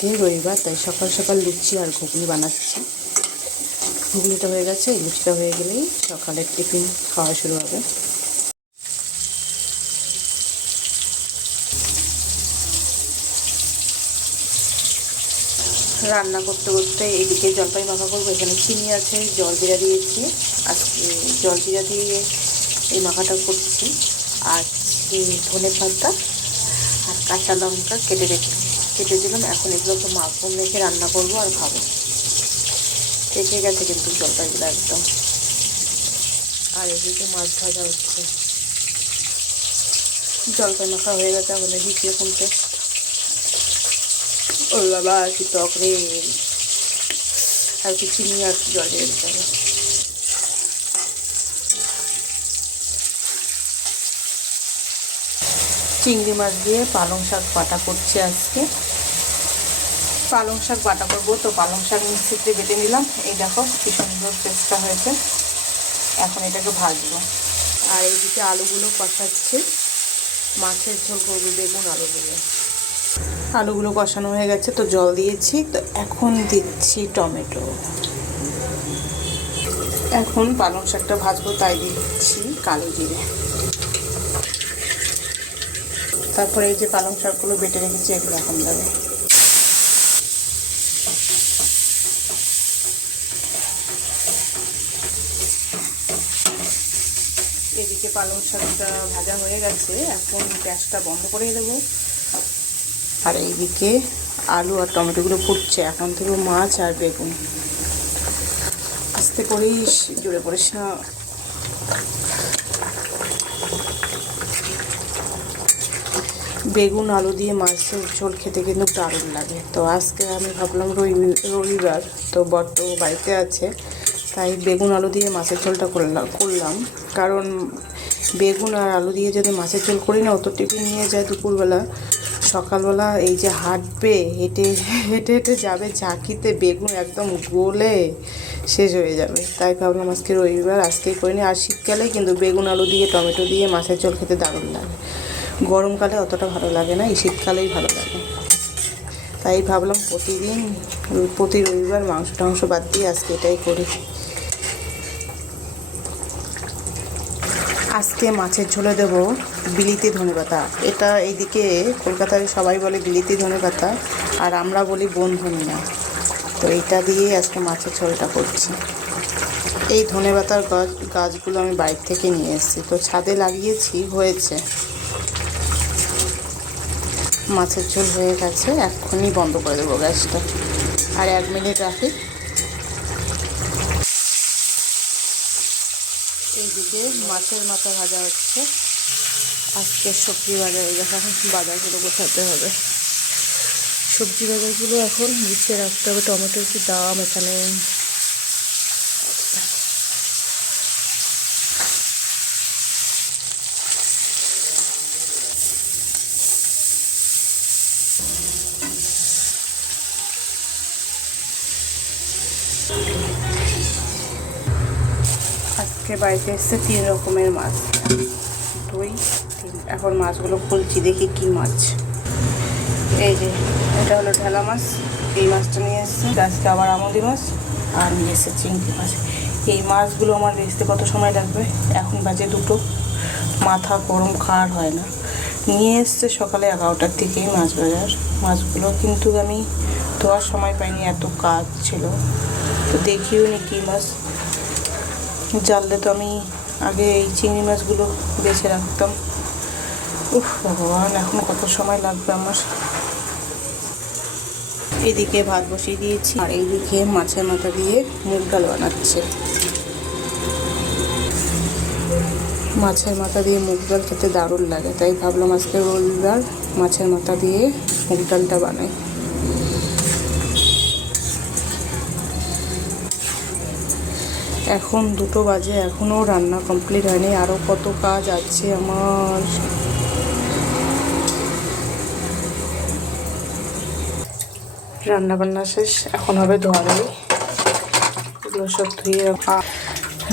আজকে রবিবার, তাই সকাল সকাল লুচি আর ঘুগনি বানাচ্ছি। ঘুগনিটা হয়ে গেছে, লুচিটা হয়ে গেলেই সকালের টিফিন খাওয়া শুরু হবে। রান্না করতে করতে এদিকে জলপাই মাখা করবো। এখানে চিনি আছে, জলজিরা দিয়েছি। আজকে জলজিরা দিয়ে এই মাখাটা করছি। আর ধনে পাতা আর কাঁচা লঙ্কা কেটে দিলাম। এখন এগুলোকে মাখবো, মেখে রান্না করবো আর খাবো। পেকে গেছে কিন্তু জলপাইগুলো একদম। আর এদিকে মাছ ভাজা হচ্ছে। জলপাই মাখা হয়ে গেছে, এখন দেখি কীরকম টেস্ট। ও বাবা, কি টক রে! আর কি চিনি আর জল দিয়ে দিতে হবে। চিংড়ি মাছ দিয়ে পালং শাক বাটা করছি আজকে। পালং শাক বাটা করবো, তো পালং শাক মিক্সিতে বেটে নিলাম। এই দেখো কি সুন্দর টেস্টটা হয়েছে। এখন এটাকে ভাজবো। আর এইদিকে আলুগুলো কষাচ্ছি। মাছের ঝোল করবো বেগুন আলু দিয়ে। আলুগুলো কষানো হয়ে গেছে, তো জল দিয়েছি। তো এখন দিচ্ছি টমেটো। এখন পালং শাকটা ভাজবো, তাই দিচ্ছি কালো জিরে। তারপরে এই যে পালং শাকগুলো বেটে রেখেছি, এগুলো এখন দেবো। এদিকে পালং শাকটা ভাজা হয়ে গেছে, এখন গ্যাসটা বন্ধ করে দেবো। আর এইদিকে আলু আর টমেটোগুলো ফুটছে। এখন থেকে মাছ আর বেগুন। আস্তে করিস, জোরে পড়িস না। বেগুন আলু দিয়ে মাছের ঝোল খেতে কিন্তু দারুণ লাগে। তো আজকে আমি ভাবলাম রবিবার, তো বড্ড বাড়িতে আছে, তাই বেগুন আলু দিয়ে মাছের ঝোলটা করলাম। কারণ বেগুন আর আলু দিয়ে যদি মাছের ঝোল করি না, ও তো টিফিন নিয়ে যায় দুপুরবেলা। সকালবেলা এই যে হাঁটবে, হেঁটে হেঁটে হেঁটে যাবে ঝাঁকিতে, বেগুন একদম গলে শেষ হয়ে যাবে। তাই ভাবলাম আজকে রবিবার, আজকেই করিনি। আর শীতকালে কিন্তু বেগুন আলু দিয়ে টমেটো দিয়ে মাছের ঝোল খেতে দারুণ লাগে। গরমকালে অতটা ভালো লাগে না, এই শীতকালেই ভালো লাগে। তাই ভাবলাম প্রতি রবিবার মাংস টাংস বাদ দিয়ে আজকে এটাই করি। আজকে মাছের ঝোলে দেব বিলিতি ধনেপাতা। এটা এইদিকে কলকাতায় সবাই বলে বিলিতি ধনেপাতা, আর আমরা বলি বন ধনিয়া। তো এটা দিয়েই আজকে মাছের ঝোলটা করছি। এই ধনেপাতার গাছগুলো আমি বাইরে থেকে নিয়ে এসেছি, তো ছাদে লাগিয়েছি, হয়েছে। মাছের ঝোল হয়ে গেছে, এক্ষুনি বন্ধ করে দেবো গ্যাসটা। আর 1 মিনিট রাখি। এইদিকে মাছের মাথা ভাজা হচ্ছে। আজকে সবজি বাজার, এখন বাজারগুলো গোছাতে হবে। সবজি বাজারগুলো এখন গুছিয়ে রাখতে হবে। টমেটোর কি দাম এখানে! আজকে বাড়িতে এসছে 3 রকমের মাছ, 2 3। এখন মাছগুলো খুলছি, দেখি কি মাছ। এই যে এটা হলো ঢেলা মাছ, এই মাছটা নিয়ে এসছে। আজকে আবার আমুদি মাছ, আর নিয়ে এসছে চিংড়ি মাছ। এই মাছগুলো আমার বেচতে কত সময় লাগবে? এখন বাজে 2টো, মাথা গরম খাওয়ার হয় না। নিয়ে এসছে সকালে 11টার দিকেই মাছ বাজার। মাছগুলো কিন্তু আমি ধোয়ার সময় পাইনি, এত কাজ ছিল। তো দেখিও নি কী মাছ। জানলে তো আমি আগে এই চিংড়ি মাছগুলো বেছে রাখতাম। উফ ভগবান, এখন কত সময় লাগবে আমার। এদিকে ভাত বসিয়ে দিয়েছি, আর এইদিকে মাছের মাথা দিয়ে মুগ ডাল বানাচ্ছে। মাছের মাথা দিয়ে মুগ ডাল খেতে দারুণ লাগে, তাই ভাবলাম আজকে রবিবার মাছের মাথা দিয়ে মুগ ডালটা বানাই। এখন 2টো বাজে, এখনও রান্না কমপ্লিট হয়নি, আরও কত কাজ আছে আমার। রান্না বান্না শেষ, এখন হবে ধোয়াধুয়ি। এগুলো সব ধুয়ে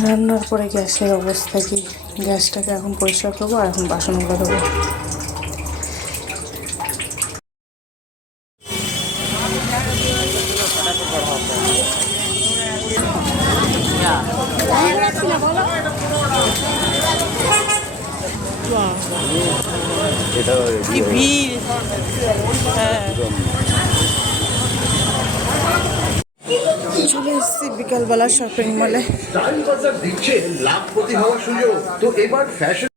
রান্নার পরে গ্যাসের অবস্থা কি, গ্যাসটাকে এখন পরিষ্কার করবো। আর এখন বাসনগুলো দেবো। কি ভিড়! হ্যাঁ, চলে এসেছি বিকালবেলা শপিং মলে। স্টাইল বাজার দিচ্ছে লাখপতি হওয়ার সুযোগ। তো এবার ফ্যাশন